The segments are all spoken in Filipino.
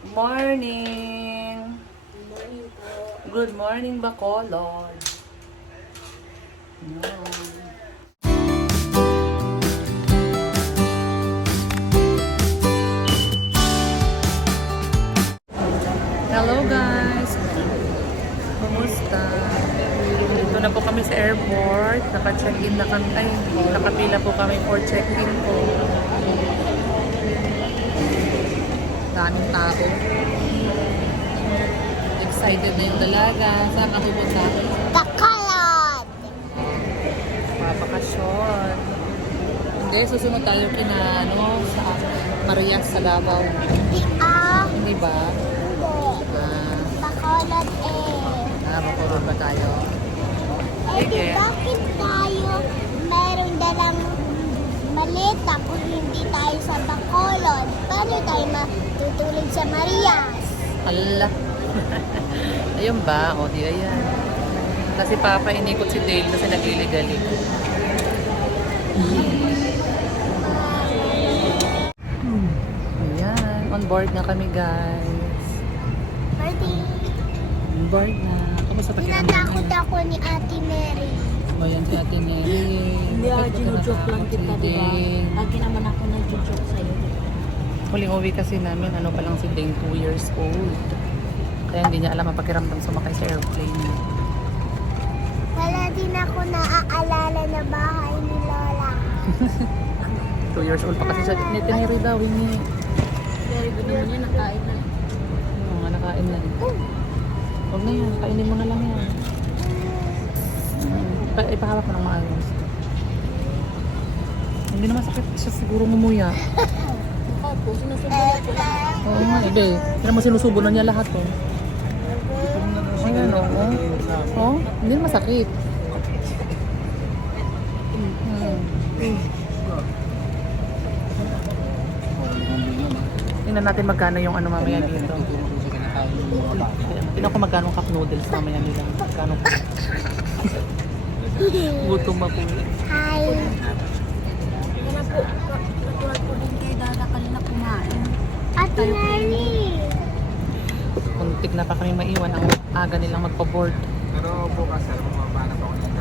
Morning! Good morning po. Good morning, Bacolod. Yan. Hello guys! Kumusta? Dito na po kami sa airport. Naka-check-in na kami. Ay, nakapila po kami for check-in po. Daming tao. Excited na yung dalaga. Saan ka pupunta? Bacolod! Papakasyon. Hindi, susunod tayo kina, sa Marias sa Davao. Hindi Hindi ba? Hindi. Bacolod Bacolod ba tayo? Sige. Bakit tayo meron dalang maleta kung hindi tayo sa Bacolod? Paano tayo matutulog sa Marias? Ala. Ayun ba? O, di ayan. Kasi Papa inikot si Dale kasi nag-iligalig. Ayan. On board na kami, guys. Marty, On board na. Kamusta pa tinatakot ako ni Ate Mary. O, yan si Ate Nelly. Hindi ako ginujoke lang kita, di ba? Lagi naman ako nag-joke sa'yo. Huling uwi kasi namin, ano pa lang si Dane, 2 years old. Kaya hindi niya alam ang pakiramdam sumakay sa airplane. Wala din ako naaalala na bahay ni Lola. 2 years old pa kasi siya. Tiniri daw, hindi. Very good naman yan, nakain na. Oo nga, nakain na. Huwag na yan, kainin mo na lang yan. Ipahawak mo ng maayos. Hindi naman sakit siya siguro ngumuya. Opo, sinusubukan ko lang. Oo nga, ibe. Kaya mo sinusubo na niya lahat to. Ayan, oo. Oh, hindi naman sakit. Tingnan natin magkano yung ano mamaya dito. Tingnan ko magkano ang cup noodles mamaya nila. Magkano po. Gutom pa po. Hi. Kaya po, katulad po din kayo dada kanina kumain. Ate Mary. Muntik na pa kami maiwan. Ang aga nilang magpa-board. Pero bukas, mabana pa ako ng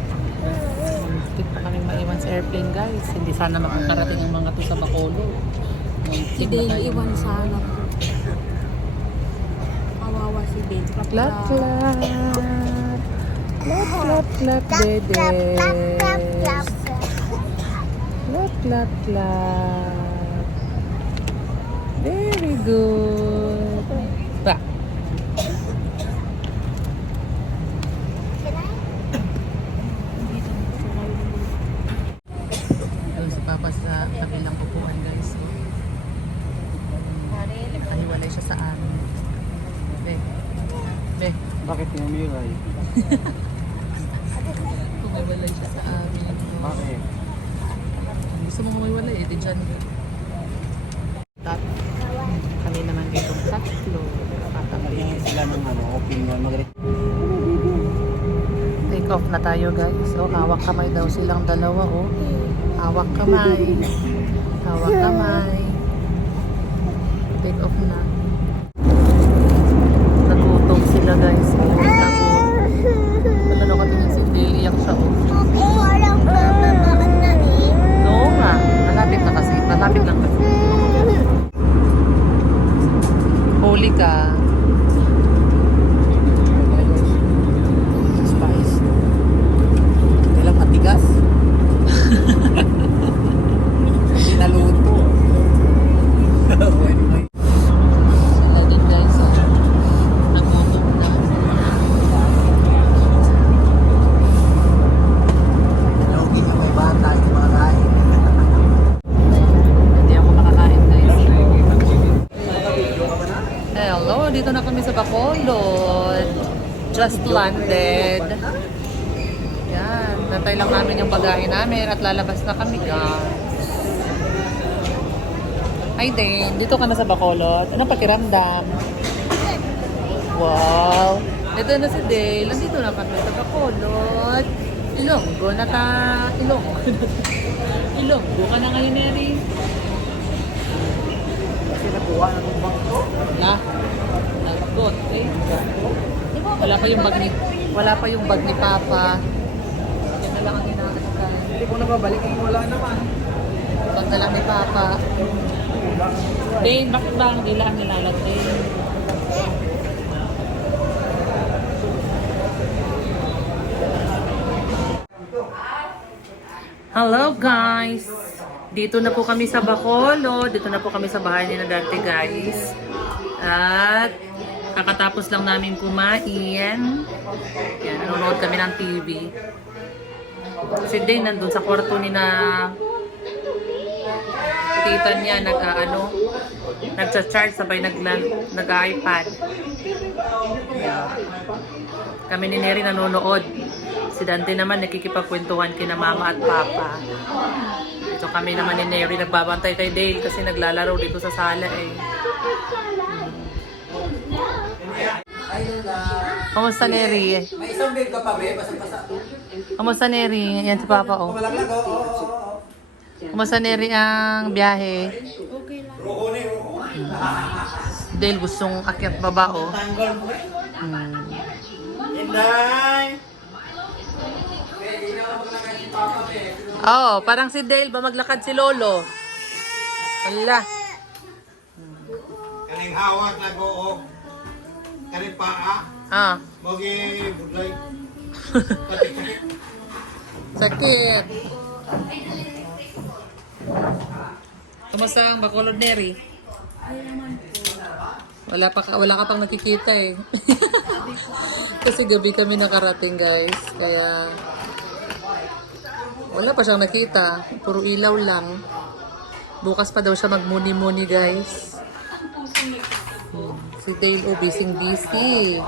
Muntik pa kami maiwan sa airplane, guys. Hindi sana makakarating ang mga to sa Bacolod. Si Dale iwan sana po. Kawawa si Dale. Clap, clap. Clap, clap, clap, dede. Clap. Clap, clap, clap. Very good. Ba. Doon si Papa sa kabilang upuan, guys. Nakahiwalay siya sa amin. Be. Be. Bakit umiray? Kumiwalay siya sa amin. Bakit? Gusto mo kumiwalay eh, di dyan. Kami naman dito tatlo. Nagbigay sila ng opinion. Take off na tayo, guys. Oh, hawak kamay daw silang dalawa, oh. Hawak kamay. Hawak kamay. Take off na. Nagutom sila, guys. Oh, nagutom. Ano ka tingin si Dale? Iyak siya, oh. Walang pamamaan na rin. Oo nga. Malapit na kasi. Malapit lang kasi. Huli ka. Spice. Kailang matigas. Hindi naluto. Sila din, guys. Oh. Nagutom na. Logi yung may bata, yung mga kain. Hindi ako makakain, guys. Hello, dito na kami sa Bacolod. Just landed. Yan, nantay lang namin yung bagahe namin at lalabas na kami, guys. Hi, Dane. Dito ka na sa Bacolod. Anong pakiramdam? Wow. Ito na si Dale. Nandito na kami sa Bacolod. Ilonggo na ta. Ilonggo na ta. Ilonggo ka na ngayon, Mary. Kasi nakuha na itong bangko. Na? Wala pa yung bag ni Papa. Yan na lang ang hinahanapan. Hindi ko na babalik yung wala naman. Bag na lang ni Papa. Dane, bakit ba ang dila ang nilalat, Dane? Hello guys! Dito na po kami sa Bacolod. Dito na po kami sa bahay ni na dati guys. At kakatapos lang namin kumain. Yan, nanonood kami ng TV. Si Dane nandun sa kwarto ni na tita niya nagcha-charge sabay nag-iPad. Yeah. Kami ni Neri nanonood. Si Dante naman nakikipagkwentuhan kina mama at papa. So kami naman ni Neri nagbabantay kay Dale kasi naglalaro dito sa sala eh. Kamusta Neri? May isang bag ka pa, be? Basa-basa. Kamusta Neri? Yan si Papa oh. Malaglag, oo. Kamusta Neri ang biyahe? Okay lang. Dale gustong akyat baba oh. Tanggol mo eh. Hmm. Inday! Oh, parang si Dale ba maglakad si Lolo? Wala. Kaning hawak na goog. Kaning paa. Ah, Mogi budlay. sakit. Kumusta ang Bacolod Neri? Wala ka pang nakikita eh. Kasi gabi kami nakarating guys. Kaya wala pa siyang nakita. Puro ilaw lang. Bukas pa daw siya magmuni-muni guys. Si Dale oh, busy. Busy.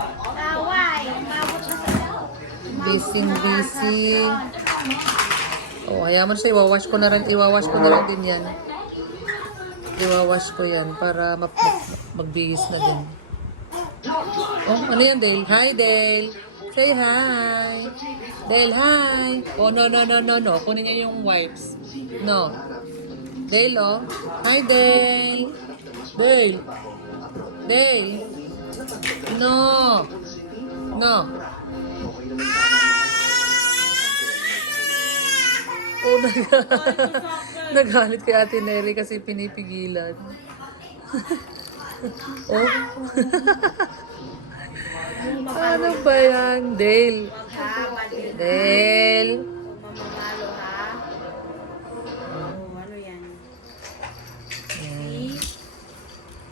Oh, hayaan mo siya. Iwawash ko na lang din yan. Iwawash ko yan para magbihis na din. Oh, ano yan Dale? Hi Dale! Say hi! Dale, hi! Oh, no. Kunin niya yung wipes. No. Dale, oh. Hi Dale! Dale! No! Oh, nagalit kay Ate Neri kasi pinipigilan. Oh. Ano ba yan? Dale. Dale. Mamamalo ha. Oh, ano yan?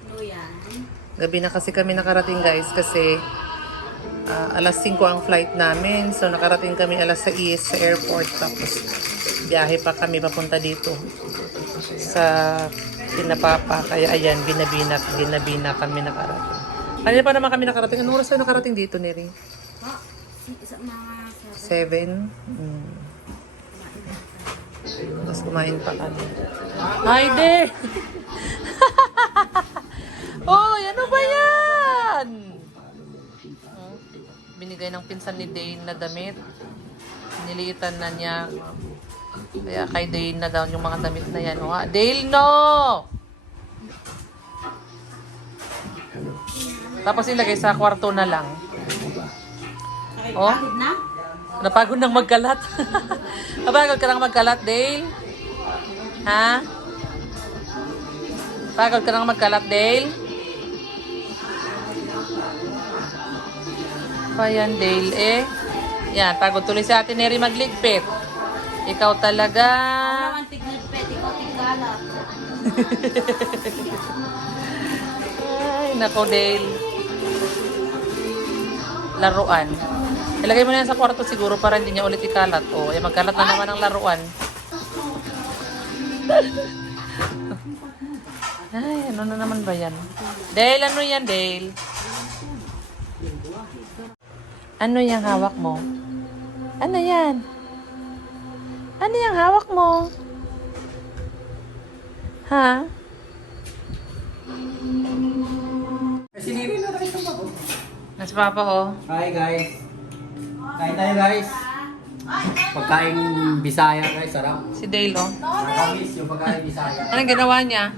Ano yan? Gabi na kasi kami nakarating guys kasi alas 5 ang flight namin. So nakarating kami alas 6 sa airport. Tapos biyahe pa kami papunta dito sa Pinapapa. Kaya ayan, binabina kami nakarating. Kanina pa naman kami nakarating. Anong oras tayo nakarating dito, Neri? Sa mga 7. Tapos kumain pa kami. Hayde! Oy, ano ba yan? Binigay ng pinsan ni Dane na damit. Niliitan na niya. Kaya kay Dane na daw yung mga damit na yan. O nga, Dale, no! Tapos ilagay sa kwarto na lang. Oh, na? napagod nang magkalat. Napagod ka nang magkalat, Dale? Ha? Napagod ka nang magkalat, Dale? Pa yan, Dale, eh. Yan, pagod tuloy si Ate Neri magligpit. Ikaw talaga. Naman tigligpet, ikaw tiggalat. Ay, nako, Dale. Laruan. Ilagay mo na yan sa kwarto siguro para hindi niya ulit ikalat. O, eh, magkalat na naman ang laruan. Ay, ano na naman ba yan? Dale, ano yan, Dale? Ano yung hawak mo? Ano yan? Ano yung hawak mo? Ha? Siniri na tayo sa bako. Nasa Papa, oh. Hi guys. Kain tayo guys. Pagkain Bisaya guys, sarap. Si Dale, oh. Nakamiss yung pagkain Bisaya. Anong ginawa niya?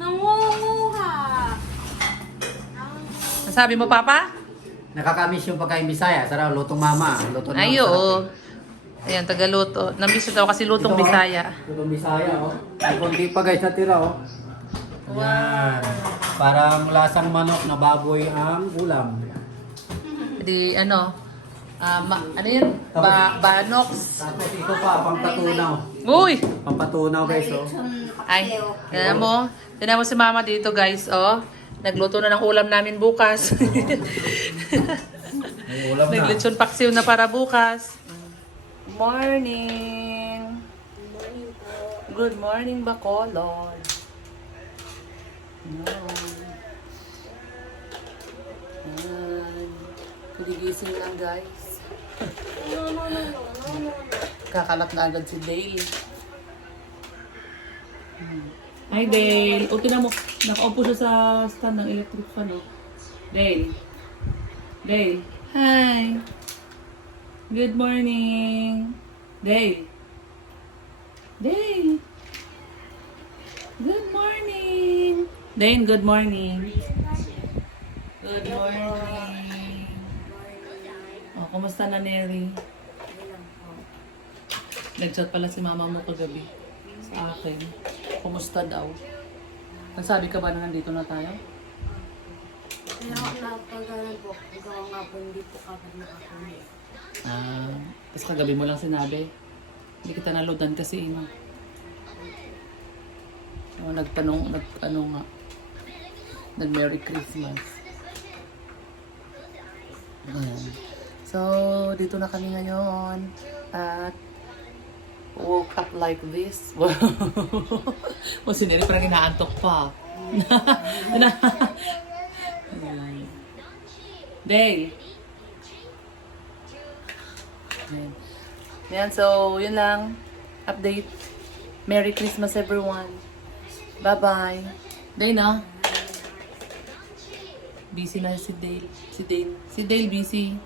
Nangunguha. Nasabi mo, Papa? nakakamiss yung pagkain Bisaya. Sarap, lutong mama. Luto na Ay, sarap oo. eh. Ayan, Tagaluto. Namiss daw kasi lutong Ito, oh. Bisaya. Lutong Bisaya, oh. Ay, konti pa guys natira, oh. Yan. Parang lasang manok na baboy ang ulam. Di, ano, ano yun? Banox. Tapos ito pa, pampatunaw. Uy! Pampatunaw guys, oh. Ay, tinan mo si mama dito guys, oh. Nagluto na ng ulam namin bukas. May ulam na. Naglechon paksiw na para bukas. Morning! Good morning, Bacolod. Kuligising lang guys. Kakalat na agad si Dale. Hi Dale! O tinan mo, nakaupo siya sa stand ng electric fan. Oh. Dale! Dale! Hi! Good morning! Dale! Dale! Good morning! Dane, good morning! Good morning! Oh, kumusta na Neri? Nag-chat pala si mama mo kagabi sa akin. Kumusta daw? Nagsabi ka ba na nandito na tayo? Kaya napagano po, ikaw nga po hindi po kapag nakakulit. Tapos kagabi mo lang sinabi. Hindi kita naloadan kasi ino. Oh, nagtanong, nga. Nag-Merry Christmas. Ayan. So, dito na kami ngayon. At woke up like this. O, si Neri parang inaantok pa. Day. Ayan. Ayan, so, yun lang. Update. Merry Christmas, everyone. Bye-bye. Day na. Busy na si Dale. Si Dale busy.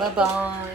Bye-bye.